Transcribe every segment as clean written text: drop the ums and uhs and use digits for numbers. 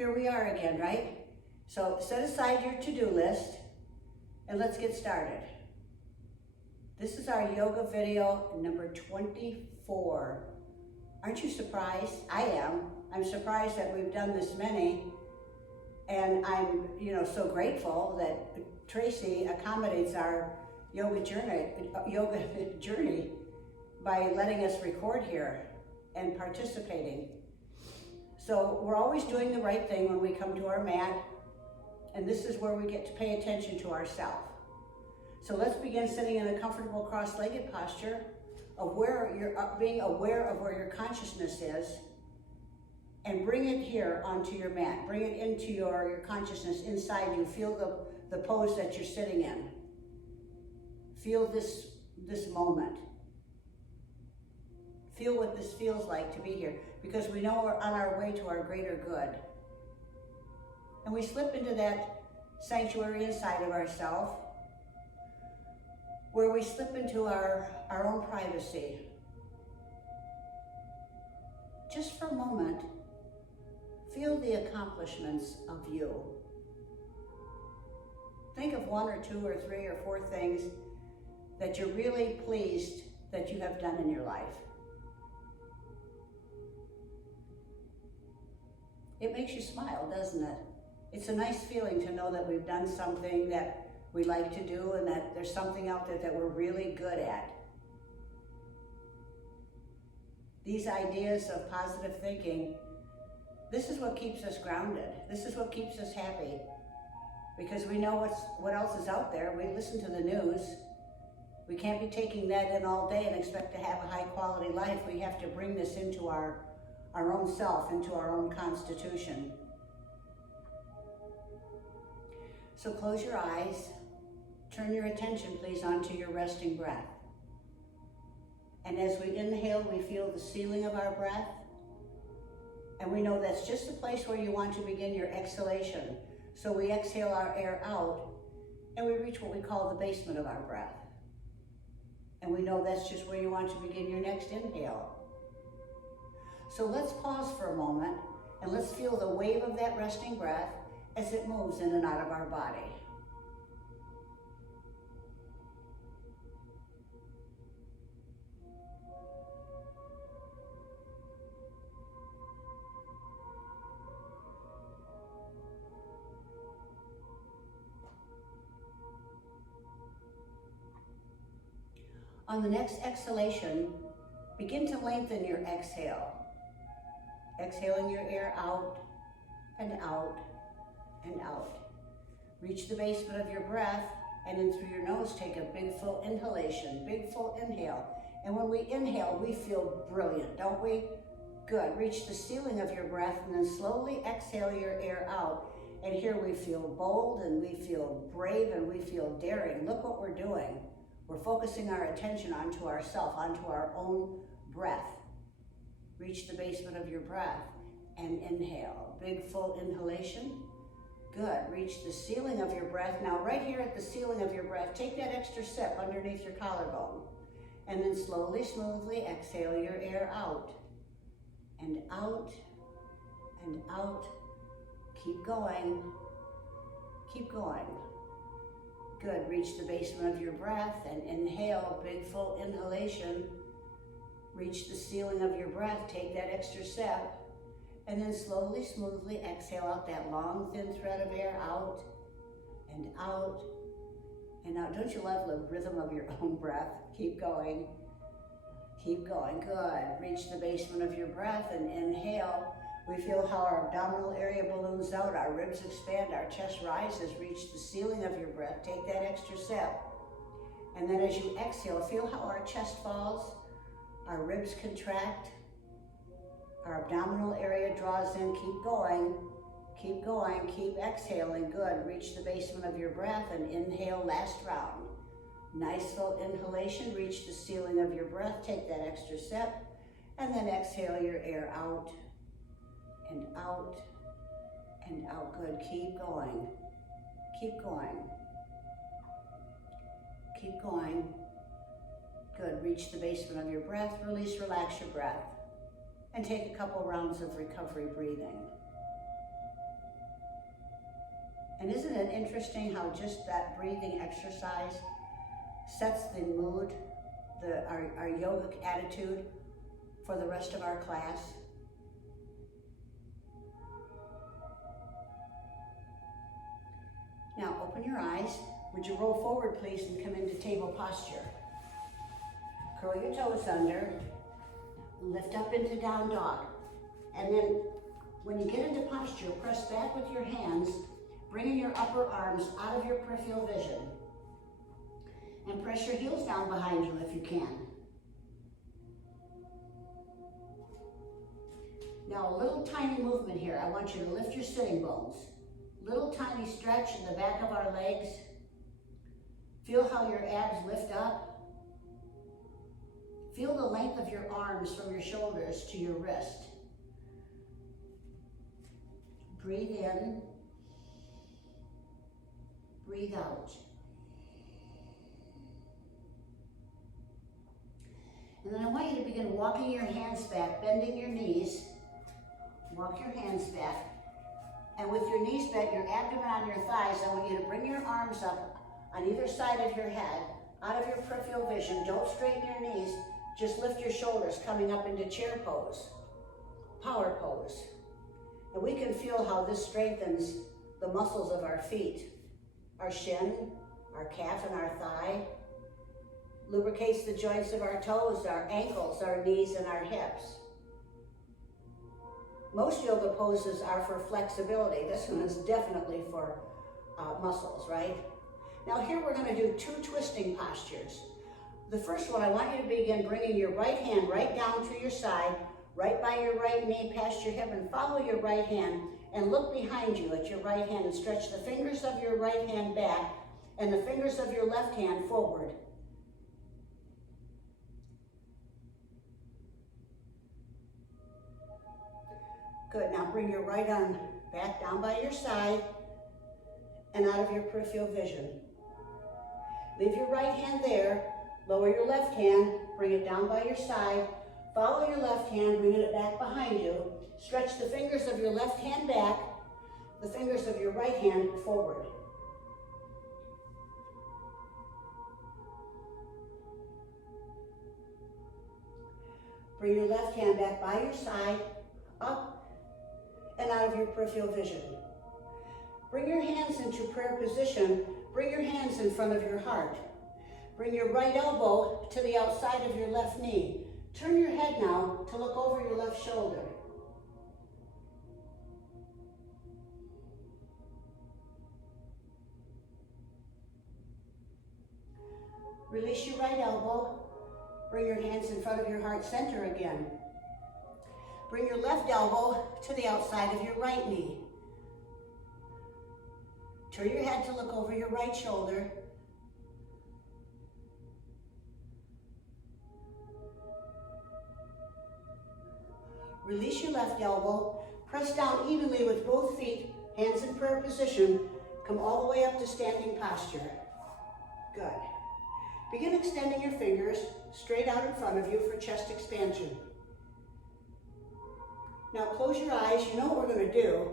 here we are again, right? So set aside your to-do list and let's get started. This is our yoga video number 24. Aren't you surprised? I am. I'm surprised that we've done this many, and I'm, so grateful that Tracy accommodates our yoga journey by letting us record here and participating. So we're always doing the right thing when we come to our mat, and this is where we get to pay attention to ourselves. So let's begin sitting in a comfortable cross-legged posture of where you're being aware of where your consciousness is, and bring it here onto your mat. Bring it into your consciousness inside you. Feel the pose that you're sitting in. Feel this moment. Feel what this feels like to be here, because we know we're on our way to our greater good. And we slip into that sanctuary inside of ourselves, where we slip into our own privacy. Just for a moment, feel the accomplishments of you. Think of 1 or 2 or 3 or 4 things that you're really pleased that you have done in your life. It makes you smile, doesn't it? It's a nice feeling to know that we've done something that we like to do and that there's something out there that we're really good at. These ideas of positive thinking, this is what keeps us grounded. This is what keeps us happy, because we know what else is out there. We listen to the news. We can't be taking that in all day and expect to have a high quality life. We have to bring this into our own self, into our own constitution. So close your eyes. Turn your attention, please, onto your resting breath. And as we inhale, we feel the ceiling of our breath. And we know that's just the place where you want to begin your exhalation. So we exhale our air out, and we reach what we call the basement of our breath. And we know that's just where you want to begin your next inhale. So let's pause for a moment, and let's feel the wave of that resting breath as it moves in and out of our body. On the next exhalation, begin to lengthen your exhale. Exhaling your air out and out and out. Reach the basement of your breath, and in through your nose, take a big full inhalation, big full inhale. And when we inhale, we feel brilliant, don't we? Good. Reach the ceiling of your breath, and then slowly exhale your air out. And here we feel bold, and we feel brave, and we feel daring. Look what we're doing. We're focusing our attention onto ourselves, onto our own breath. Reach the basement of your breath and inhale. Big full inhalation. Good. Reach the ceiling of your breath. Now right here at the ceiling of your breath, take that extra sip underneath your collarbone. And then slowly, smoothly exhale your air out. And out and out. Keep going. Keep going. Good. Reach the basement of your breath and inhale. Big full inhalation. Reach the ceiling of your breath. Take that extra sip. And then slowly, smoothly exhale out that long, thin thread of air out and out and out. Don't you love the rhythm of your own breath? Keep going. Keep going. Good. Reach the basement of your breath and inhale. We feel how our abdominal area balloons out, our ribs expand, our chest rises. Reach the ceiling of your breath. Take that extra sip. And then as you exhale, feel how our chest falls, our ribs contract, our abdominal area draws in. Keep going. Keep going. Keep exhaling. Good. Reach the basement of your breath and inhale last round. Nice full inhalation. Reach the ceiling of your breath. Take that extra sip. And then exhale your air out and out and out. Good. Keep going. Keep going. Keep going. Good. Reach the basement of your breath. Release, relax your breath. And take a couple rounds of recovery breathing. And isn't it interesting how just that breathing exercise sets the mood, our yogic attitude for the rest of our class? Now open your eyes. Would you roll forward, please, and come into table posture. Curl your toes under, lift up into down dog. And then when you get into posture, press back with your hands, bringing your upper arms out of your peripheral vision. And press your heels down behind you if you can. Now a little tiny movement here. I want you to lift your sitting bones. Little tiny stretch in the back of our legs. Feel how your abs lift up. Feel the length of your arms from your shoulders to your wrist. Breathe in. Breathe out. And then I want you to begin walking your hands back, bending your knees. Walk your hands back. And with your knees bent, your abdomen on your thighs, I want you to bring your arms up on either side of your head, out of your peripheral vision. Don't straighten your knees, just lift your shoulders, coming up into chair pose, power pose. And we can feel how this strengthens the muscles of our feet, our shin, our calf and our thigh, lubricates the joints of our toes, our ankles, our knees, and our hips. Most yoga poses are for flexibility. This one is definitely for muscles, right? Now here we're going to do 2 twisting postures. The first one, I want you to begin bringing your right hand right down to your side, right by your right knee, past your hip, and follow your right hand and look behind you at your right hand and stretch the fingers of your right hand back and the fingers of your left hand forward. Good, now bring your right arm back down by your side and out of your peripheral vision. Leave your right hand there, lower your left hand, bring it down by your side, follow your left hand, bring it back behind you, stretch the fingers of your left hand back, the fingers of your right hand forward. Bring your left hand back by your side, up and out of your peripheral vision. Bring your hands into prayer position. Bring your hands in front of your heart. Bring your right elbow to the outside of your left knee. Turn your head now to look over your left shoulder. Release your right elbow. Bring your hands in front of your heart center again. Bring your left elbow to the outside of your right knee. Turn your head to look over your right shoulder. Release your left elbow. Press down evenly with both feet, hands in prayer position. Come all the way up to standing posture. Good. Begin extending your fingers straight out in front of you for chest expansion. Now close your eyes. You know what we're going to do,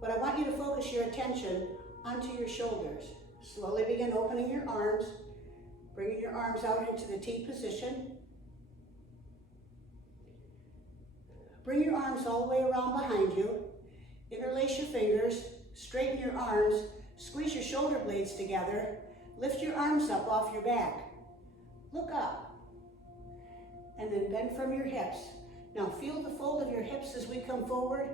but I want you to focus your attention onto your shoulders. Slowly begin opening your arms, bringing your arms out into the T position. Bring your arms all the way around behind you. Interlace your fingers, straighten your arms, squeeze your shoulder blades together, lift your arms up off your back. Look up, and then bend from your hips. Now feel the fold of your hips as we come forward.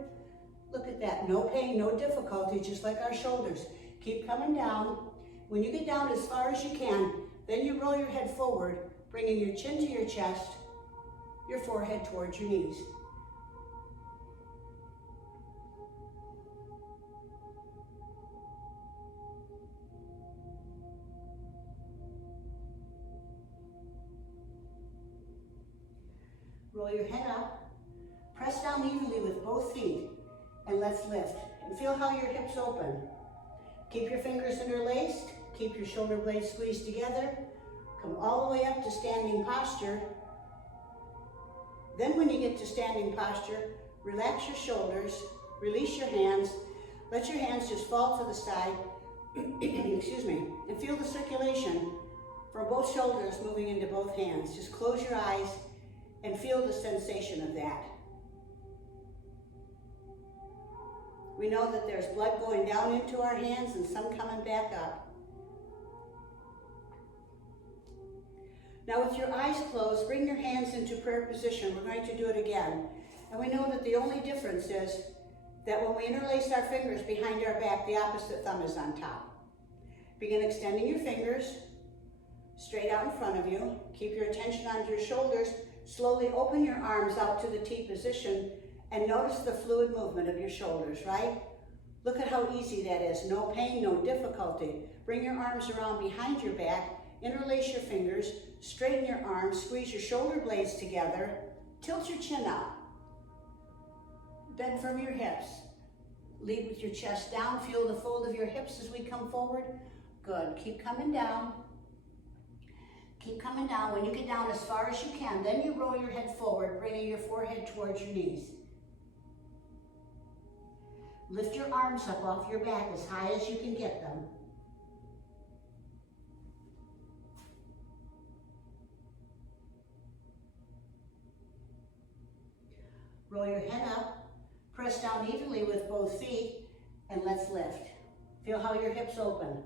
Look at that, no pain, no difficulty, just like our shoulders. Keep coming down. When you get down as far as you can, then you roll your head forward, bringing your chin to your chest, your forehead towards your knees. Roll your head up, press down evenly with both feet, and let's lift. And feel how your hips open. Keep your fingers interlaced, keep your shoulder blades squeezed together, come all the way up to standing posture. Then when you get to standing posture, relax your shoulders, release your hands, Let your hands just fall to the side, excuse me, and feel the circulation from both shoulders moving into both hands. Just close your eyes and feel the sensation of that. We know that there's blood going down into our hands and some coming back up. Now with your eyes closed, bring your hands into prayer position. We're going to do it again. And we know that the only difference is that when we interlace our fingers behind our back, the opposite thumb is on top. Begin extending your fingers straight out in front of you. Keep your attention on your shoulders. Slowly open your arms out to the T position and notice the fluid movement of your shoulders, right? Look at how easy that is. No pain, no difficulty. Bring your arms around behind your back. Interlace your fingers. Straighten your arms. Squeeze your shoulder blades together. Tilt your chin up. Bend from your hips. Lead with your chest down. Feel the fold of your hips as we come forward. Good. Keep coming down. Keep coming down. When you get down as far as you can, then you roll your head forward, bringing your forehead towards your knees. Lift your arms up off your back as high as you can get them. Roll your head up. Press down evenly with both feet, and let's lift. Feel how your hips open.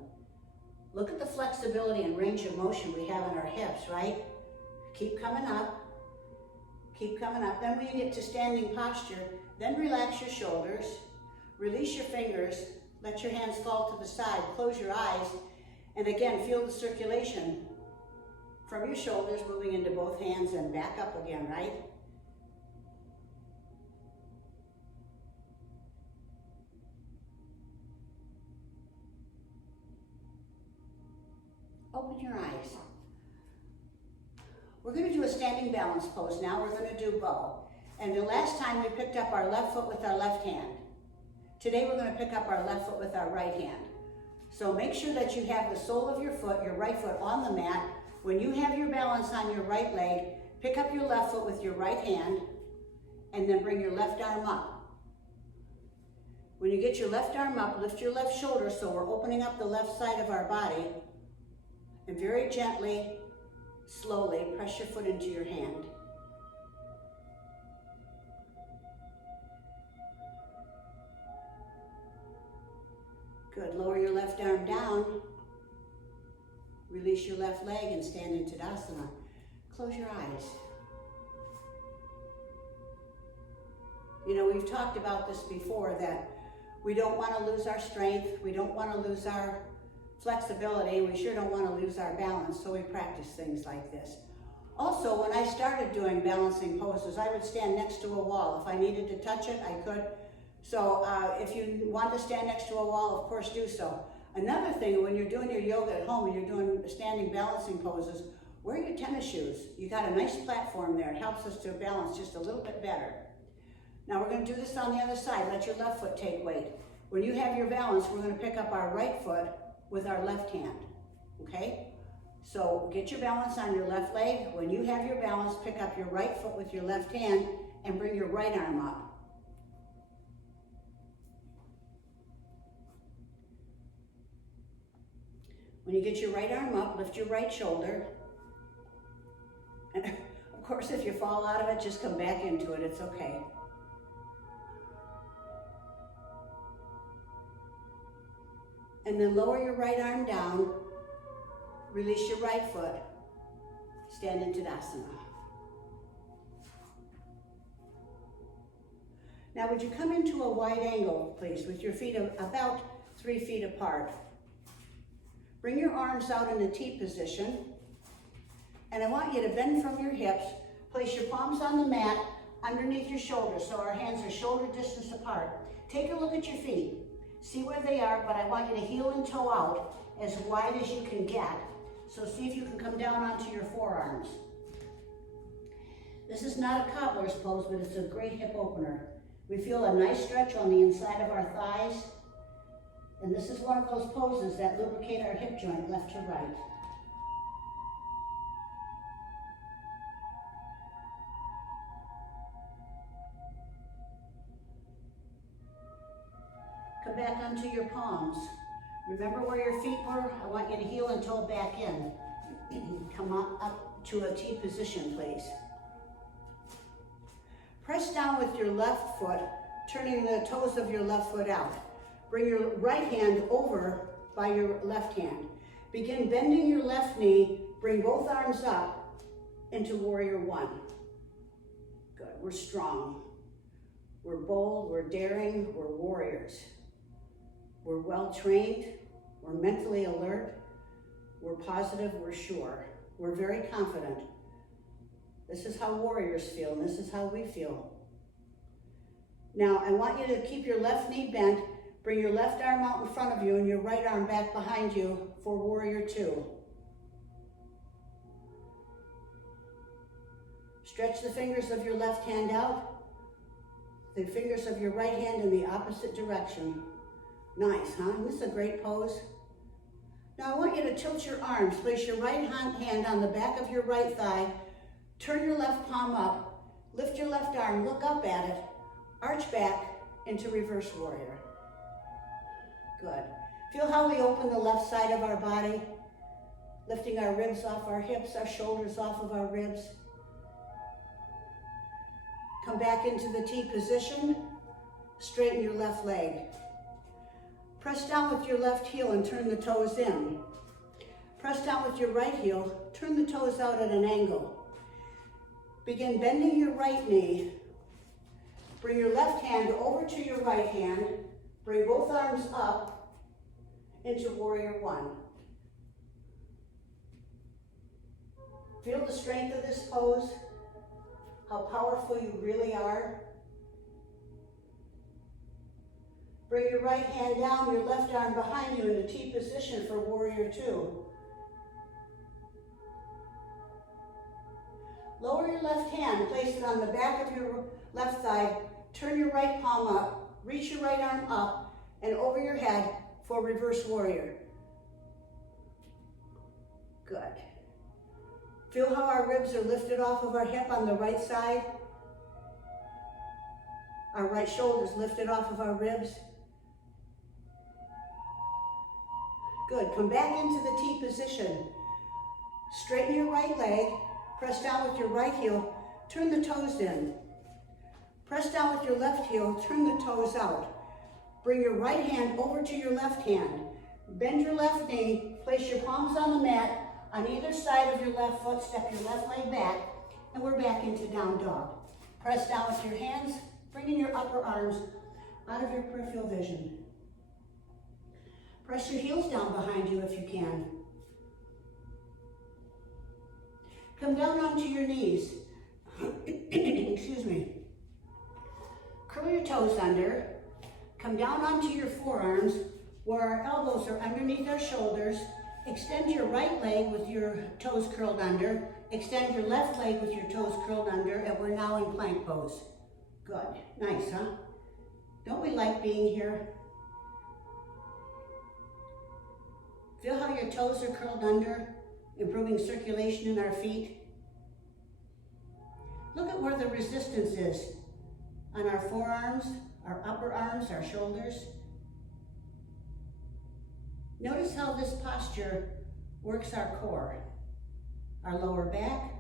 Look at the flexibility and range of motion we have in our hips, right? Keep coming up. Keep coming up. Then when you get to standing posture, then relax your shoulders. Release your fingers. Let your hands fall to the side. Close your eyes. And again, feel the circulation from your shoulders moving into both hands and back up again, right? Open your eyes. We're going to do a standing balance pose now. We're going to do bow. And the last time we picked up our left foot with our left hand. Today we're going to pick up our left foot with our right hand. So make sure that you have the sole of your foot, your right foot on the mat. When you have your balance on your right leg, pick up your left foot with your right hand and then bring your left arm up. When you get your left arm up, lift your left shoulder so we're opening up the left side of our body. And very gently, slowly, press your foot into your hand. Good. Lower your left arm down. Release your left leg and stand in Tadasana. Close your eyes. You know, we've talked about this before, that we don't want to lose our strength. We don't want to lose our flexibility. We sure don't want to lose our balance, so we practice things like this. Also, when I started doing balancing poses, I would stand next to a wall. If I needed to touch it, I could. So if you want to stand next to a wall, of course do so. Another thing, when you're doing your yoga at home and you're doing standing balancing poses, wear your tennis shoes. You got a nice platform there. It helps us to balance just a little bit better. Now we're going to do this on the other side. Let your left foot take weight. When you have your balance, we're going to pick up our right foot with our left hand, okay? So get your balance on your left leg. When you have your balance, pick up your right foot with your left hand and bring your right arm up. When you get your right arm up, lift your right shoulder. And of course, if you fall out of it, just come back into it, it's okay. And then lower your right arm down, release your right foot, stand in Tadasana. Now would you come into a wide angle, please, with your feet about 3 feet apart. Bring your arms out in a T position, and I want you to bend from your hips, place your palms on the mat underneath your shoulders so our hands are shoulder distance apart. Take a look at your feet. See where they are, but I want you to heel and toe out as wide as you can get. So see if you can come down onto your forearms. This is not a cobbler's pose, but it's a great hip opener. We feel a nice stretch on the inside of our thighs. And this is one of those poses that lubricate our hip joint left to right. Come back onto your palms. Remember where your feet were? I want you to heel and toe back in. Come up to a T position, please. Press down with your left foot, turning the toes of your left foot out. Bring your right hand over by your left hand. Begin bending your left knee. Bring both arms up into warrior one. Good, we're strong. We're bold, we're daring, we're warriors. We're well trained, we're mentally alert, we're positive, we're sure. We're very confident. This is how warriors feel, and this is how we feel. Now, I want you to keep your left knee bent, bring your left arm out in front of you and your right arm back behind you for warrior two. Stretch the fingers of your left hand out, the fingers of your right hand in the opposite direction. Nice, huh? This is a great pose. Now I want you to tilt your arms. Place your right hand on the back of your right thigh. Turn your left palm up. Lift your left arm. Look up at it. Arch back into reverse warrior. Good. Feel how we open the left side of our body. Lifting our ribs off our hips, our shoulders off of our ribs. Come back into the T position. Straighten your left leg. Press down with your left heel and turn the toes in. Press down with your right heel, turn the toes out at an angle. Begin bending your right knee. Bring your left hand over to your right hand. Bring both arms up into warrior one. Feel the strength of this pose, how powerful you really are. Bring your right hand down, your left arm behind you in the T position for warrior two. Lower your left hand, place it on the back of your left thigh, turn your right palm up, reach your right arm up and over your head for reverse warrior. Good. Feel how our ribs are lifted off of our hip on the right side. Our right shoulder's lifted off of our ribs. Good, come back into the T position. Straighten your right leg, press down with your right heel, turn the toes in. Press down with your left heel, turn the toes out. Bring your right hand over to your left hand. Bend your left knee, place your palms on the mat, on either side of your left foot, step your left leg back, and we're back into down dog. Press down with your hands, bringing your upper arms out of your peripheral vision. Press your heels down behind you if you can. Come down onto your knees. Excuse me. Curl your toes under. Come down onto your forearms where our elbows are underneath our shoulders. Extend your right leg with your toes curled under. Extend your left leg with your toes curled under, and we're now in plank pose. Good. Nice, huh? Don't we like being here? Feel how your toes are curled under, improving circulation in our feet. Look at where the resistance is on our forearms, our upper arms, our shoulders. Notice how this posture works our core, our lower back,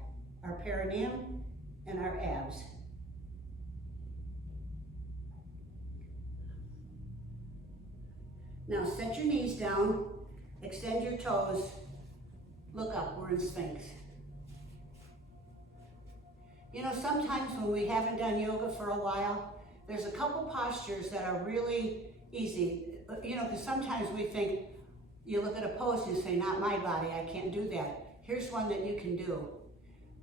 our perineum, and our abs. Now set your knees down, extend your toes, look up, we're in Sphinx. You know, sometimes when we haven't done yoga for a while, there's a couple postures that are really easy. You know, because sometimes we think, you look at a pose and you say, not my body, I can't do that. Here's one that you can do.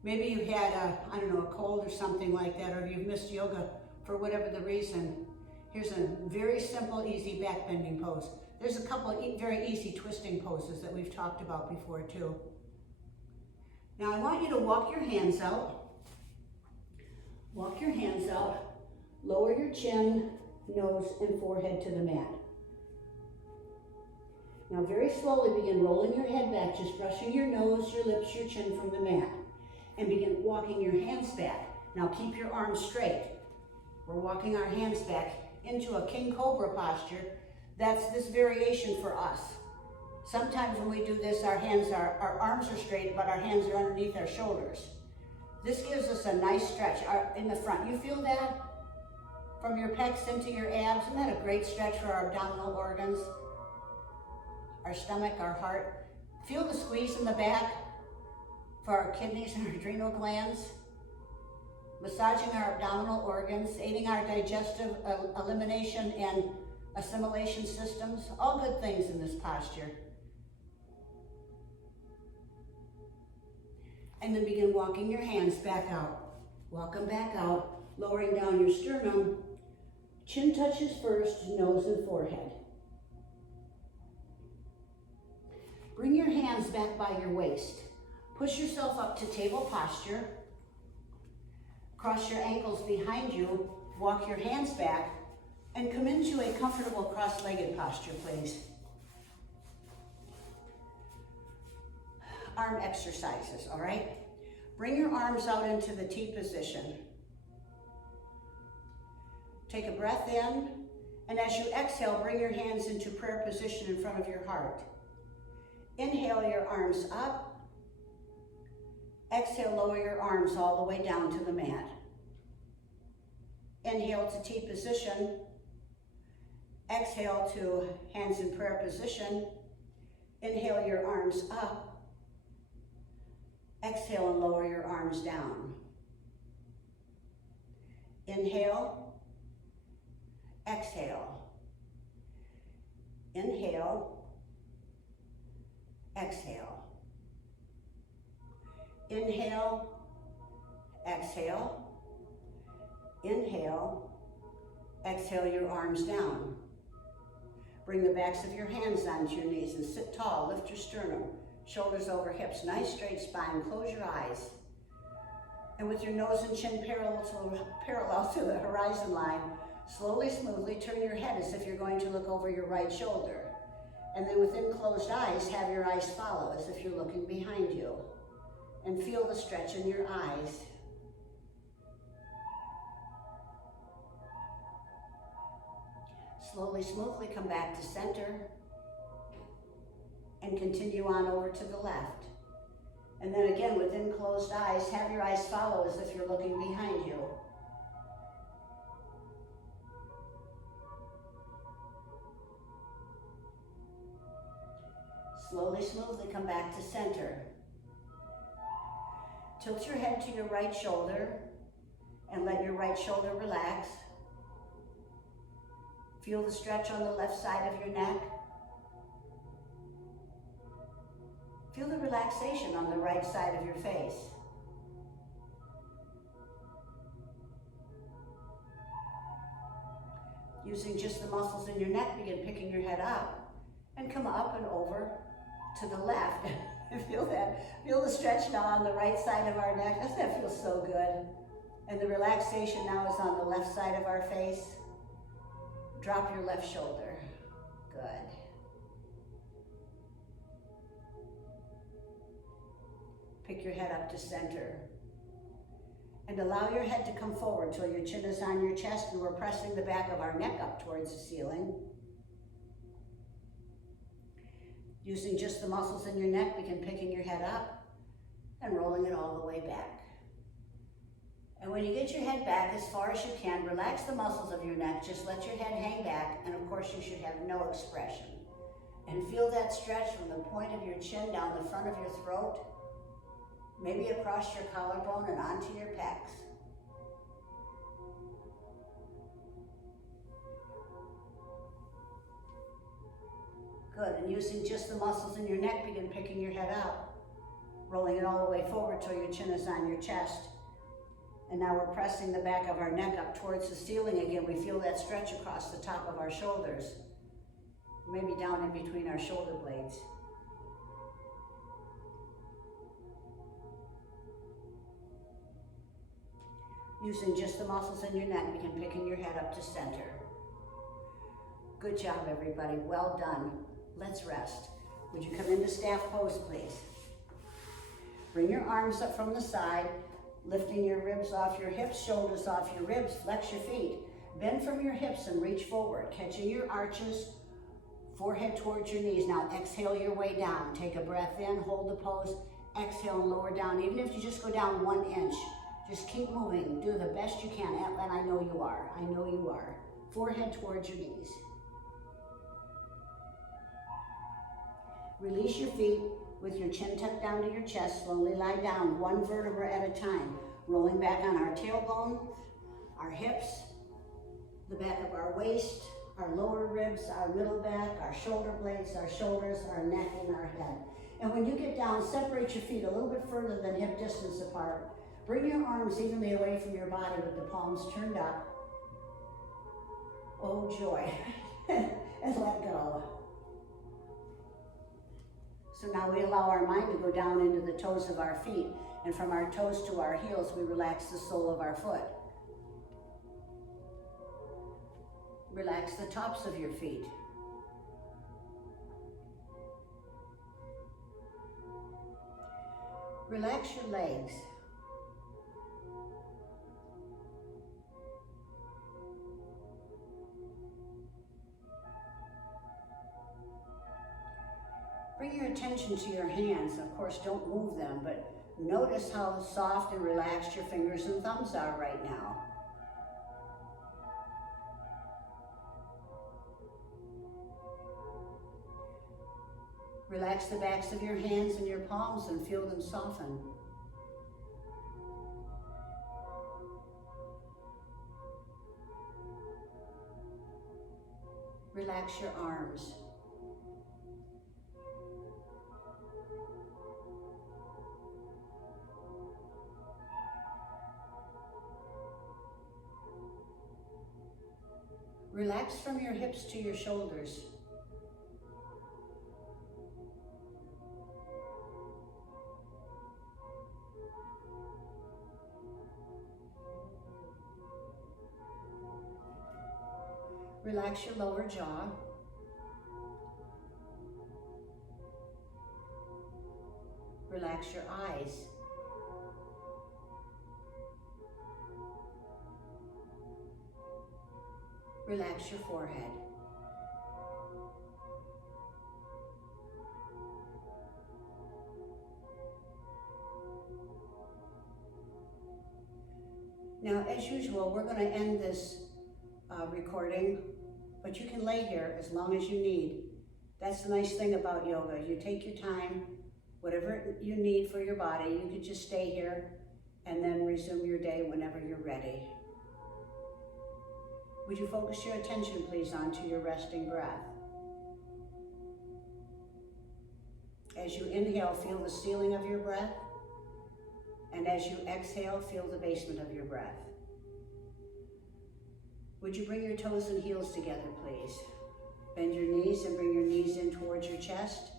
Maybe you had a cold or something like that, or you've missed yoga for whatever the reason. Here's a very simple, easy back bending pose. There's a couple very easy twisting poses that we've talked about before too. Now I want you to walk your hands out. Walk your hands out. Lower your chin, nose, and forehead to the mat. Now very slowly begin rolling your head back, just brushing your nose, your lips, your chin from the mat. And begin walking your hands back. Now keep your arms straight. We're walking our hands back into a king cobra posture. That's this variation for us. Sometimes when we do this, our arms are straight, but our hands are underneath our shoulders. This gives us a nice stretch in the front. You feel that? From your pecs into your abs. Isn't that a great stretch for our abdominal organs? Our stomach, our heart. Feel the squeeze in the back for our kidneys and our adrenal glands. Massaging our abdominal organs, aiding our digestive elimination and assimilation systems. All good things in this posture. And then begin walking your hands back out. Walk them back out, lowering down your sternum. Chin touches first, nose and forehead. Bring your hands back by your waist. Push yourself up to table posture. Cross your ankles behind you. Walk your hands back and come into a comfortable cross-legged posture, please. Arm exercises, all right? Bring your arms out into the T position. Take a breath in, and as you exhale, bring your hands into prayer position in front of your heart. Inhale your arms up. Exhale, lower your arms all the way down to the mat. Inhale to T position. Exhale to hands in prayer position. Inhale your arms up. Exhale and lower your arms down. Inhale. Exhale. Inhale. Exhale. Inhale. Exhale. Inhale. Exhale your arms down. Bring the backs of your hands onto your knees and sit tall. Lift your sternum. Shoulders over hips. Nice straight spine. Close your eyes. And with your nose and chin parallel to the horizon line, slowly, smoothly turn your head as if you're going to look over your right shoulder. And then within closed eyes, have your eyes follow as if you're looking behind you. And feel the stretch in your eyes. Slowly, smoothly come back to center and continue on over to the left. And then again, within closed eyes, have your eyes follow as if you're looking behind you. Slowly, smoothly come back to center. Tilt your head to your right shoulder and let your right shoulder relax. Feel the stretch on the left side of your neck. Feel the relaxation on the right side of your face. Using just the muscles in your neck, begin picking your head up and come up and over to the left. Feel that? Feel the stretch now on the right side of our neck. Doesn't that feel so good? And the relaxation now is on the left side of our face. Drop your left shoulder. Good. Pick your head up to center. And allow your head to come forward till your chin is on your chest and we're pressing the back of our neck up towards the ceiling. Using just the muscles in your neck, begin picking your head up and rolling it all the way back. And when you get your head back as far as you can, relax the muscles of your neck. Just let your head hang back, and of course you should have no expression. And feel that stretch from the point of your chin down the front of your throat, maybe across your collarbone and onto your pecs. Good, and using just the muscles in your neck, begin picking your head up, rolling it all the way forward till your chin is on your chest. And now we're pressing the back of our neck up towards the ceiling again. We feel that stretch across the top of our shoulders, maybe down in between our shoulder blades. Using just the muscles in your neck, begin picking your head up to center. Good job, everybody. Well done. Let's rest. Would you come into staff pose, please? Bring your arms up from the side, lifting your ribs off your hips, shoulders off your ribs. Flex your feet. Bend from your hips and reach forward, catching your arches, Forehead towards your knees. Now exhale your way down. Take a breath in, hold the pose, exhale and lower down. Even if you just go down 1 inch, just keep moving. Do the best you can, and I know you are. I know you are. Forehead towards your knees. Release your feet with your chin tucked down to your chest. Slowly lie down, 1 vertebra at a time. Rolling back on our tailbone, our hips, the back of our waist, our lower ribs, our middle back, our shoulder blades, our shoulders, our neck, and our head. And when you get down, separate your feet a little bit further than hip distance apart. Bring your arms evenly away from your body with the palms turned up. Oh, joy. And let go. So now we allow our mind to go down into the toes of our feet. And from our toes to our heels, we relax the sole of our foot. Relax the tops of your feet. Relax your legs. Bring your attention to your hands. Of course, don't move them, but notice how soft and relaxed your fingers and thumbs are right now. Relax the backs of your hands and your palms and feel them soften. Relax your arms. Relax from your hips to your shoulders. Relax your lower jaw. Relax your eyes. Relax your forehead. Now, as usual, we're going to end this recording, but you can lay here as long as you need. That's the nice thing about yoga. You take your time, whatever you need for your body, you could just stay here and then resume your day whenever you're ready. Would you focus your attention, please, onto your resting breath? As you inhale, feel the ceiling of your breath. And as you exhale, feel the basement of your breath. Would you bring your toes and heels together, please? Bend your knees and bring your knees in towards your chest.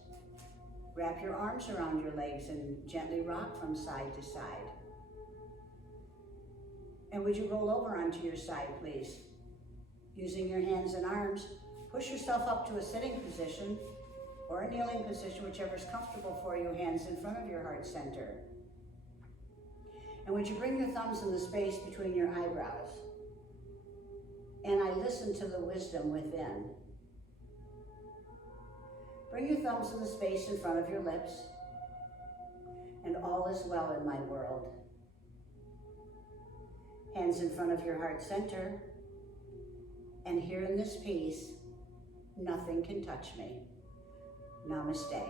Wrap your arms around your legs and gently rock from side to side. And would you roll over onto your side, please? Using your hands and arms, push yourself up to a sitting position or a kneeling position, whichever is comfortable for you, hands in front of your heart center. And would you bring your thumbs in the space between your eyebrows? And I listen to the wisdom within. Bring your thumbs in the space in front of your lips, and all is well in my world. Hands in front of your heart center, and here in this peace, nothing can touch me. Namaste.